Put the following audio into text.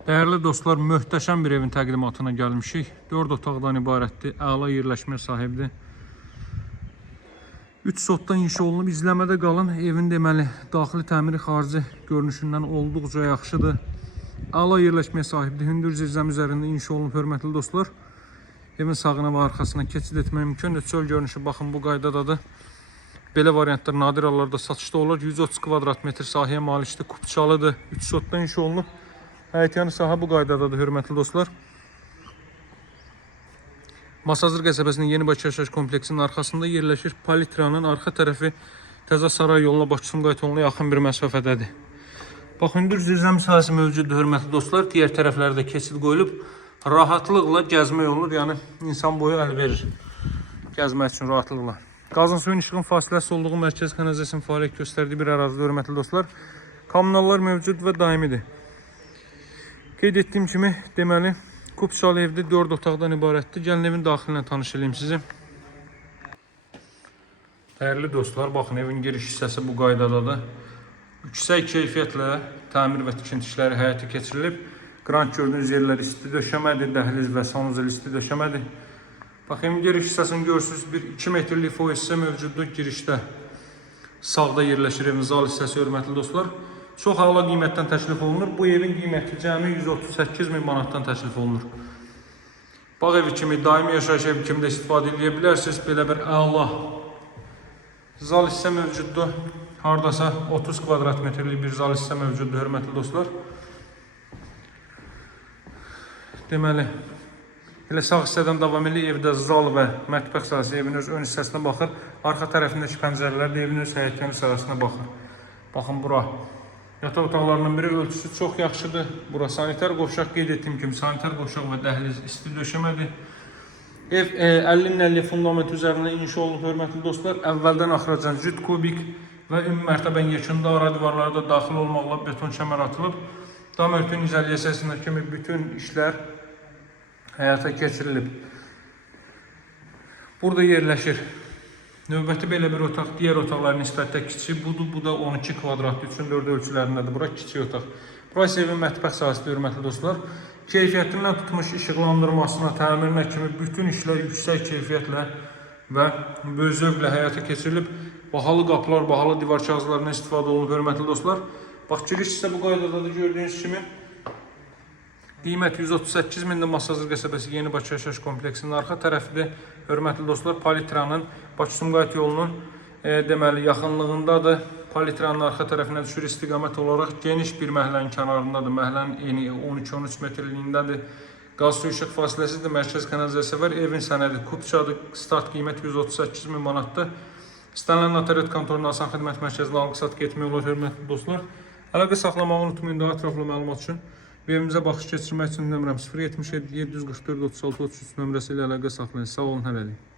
Değerli dostlar, möhtəşəm bir evin təqdimatına gəlmişik. 4 otaqdan ibarətdir, əla yerləşmə sahibdir. 3 sotdan inşa olunub, izləmədə qalın. Evin deməli daxili təmiri xarici görünüşündən olduqca yaxşıdır. Əla yerləşməyə sahibdir. Hündür zirzəm üzərində inşa olunub, hörmətli dostlar. Evin sağına və arxasına keçid etmək mümkündür. Çöl görünüşü baxın bu qaydadadır. Belə variantlar nadir hallarda satışda olur. 130 kvadrat metr sahəyə malikdir, kupçalıdır. 3 sotdan inşa olunub. Həyətyanı sahə bu qaydadadır, hörmətli dostlar. Masazır qəsəbəsinin Yenibaşı yaşayış kompleksinin arxasında yerləşir. Palitranın arxa tərəfi Təzə Saray yoluna, Bakı-Sumqayıt yoluna yaxın bir məsafədədir. Bax, hündür zirzəmi sahəsi mövcuddur, hörmətli dostlar. Digər tərəflərdə keçid qoyulub. Rahatlıqla gəzmək olur, yəni insan boyu əl verir gəzmək üçün rahatlıqla. Qazın suyun işığın fasiləsi olduğu mərkəz kanalizasiyasının fəaliyyət göstərdiyi bir ərazidə, hörmətli dostlar. Kommunallar mövcud və daimidir. Qeyd etdiyim kimi, deməli, kupçalı evdə 4 otaqdan ibarətdir. Gəlin evin daxilinə tanış edeyim sizi. Dəyərli dostlar, baxın, evin giriş hissəsi bu qaydadadır. Yüksək keyfiyyətlə təmir və tikinti işləri həyata keçirilib. Qrant gördüyünüz yerlər isti döşəmədir, dəhliz və sanuzel isti döşəmədir. Bax, evin giriş hissəsini görürsünüz, bir 2 metrlik foyesi mövcuddur girişdə. Sağda yerləşir evin zal hissəsi, hörmətli dostlar. Çox əla qiymətdən təklif olunur. Bu evin qiyməti cəmi 138 min manatdan təklif olunur. Bağ evi kimi, daimi yaşayış evi kimi də istifadə edə bilərsiniz. Belə bir əla zal hissə mövcuddur. Hardasa 30 kvadrat metrlik bir zal hissə mövcuddur, hörmətli dostlar. Deməli, elə sağ hissədən davam edir. Evdə zal və mətbəx sahəsi evin öz ön hissəsinə baxır. Arxa tərəfindəki pəncərələr də evin öz həyətyanı sahəsinə baxır. Baxın, bura yataq otaqlarının biri, ölçüsü çox yaxşıdır. Bura sanitar qovşaq, qeyd etdiyim kimi sanitar qovşaq və dəhliz isti döşəmədir. Ev 50-50 fundament üzərində inşa olunub, hörmətli dostlar. Əvvəldən axıracan cüt kubik və ümumi mərtəbən yekunda ara divarlarda daxil olmaqla beton kəmər atılıb. Dam örtüyün izolyasiyasında kimi bütün işlər həyata keçirilib. Burada yerləşir növbəti belə bir otaq, digər otaqların nisbətdə kiçik. Budur, bu da 12 kvadratlı, 3-4 ölçülərindədir. Bura kiçik otaq. Burası evin mətbəx sahəsidir, hörmətli dostlar. Keyfiyyətindən tutmuş işıqlandırmasına, təmirinə kimi bütün işlər yüksək keyfiyyətlə və böyük zövqlə həyata keçirilib. Bahalı qapılar, bahalı divar kağızlarından istifadə olunub, hörmətli dostlar. Bax, giriş isə bu qaydadadır, gördüyünüz kimi. Qiymət 138 mindir. Masazır qəsəbəsi Yenibaşı yaşayış kompleksinin arxa tərəfidir. Hörmətli dostlar, Palitranın Bakı-Sumqayıt yolunun deməli yaxınlığındadır. Palitranın arxa tərəfinə düşür istiqamət olaraq geniş bir məhəllənin kənarındadır. Məhəllənin eni 12-13 metrliyindədir. Qaz su işıq fasiləsidir. Mərkəz kanalizasiya var. Evin sənədi kupçadır. Start qiymət 138 min manatdır. İstənilən notariat kontorunun asan xidmət mərkəzinə alqı-satqı etmək olur, hörmətli dostlar. Əlaqə saxlamağı unutmayın, daha ətraflı məlumat üçün. Evimizə baxış keçirmək üçün nömrəm 077 744 36 33 nömrəsi ilə əlaqə saxlayın. Sağ olun, hələlik.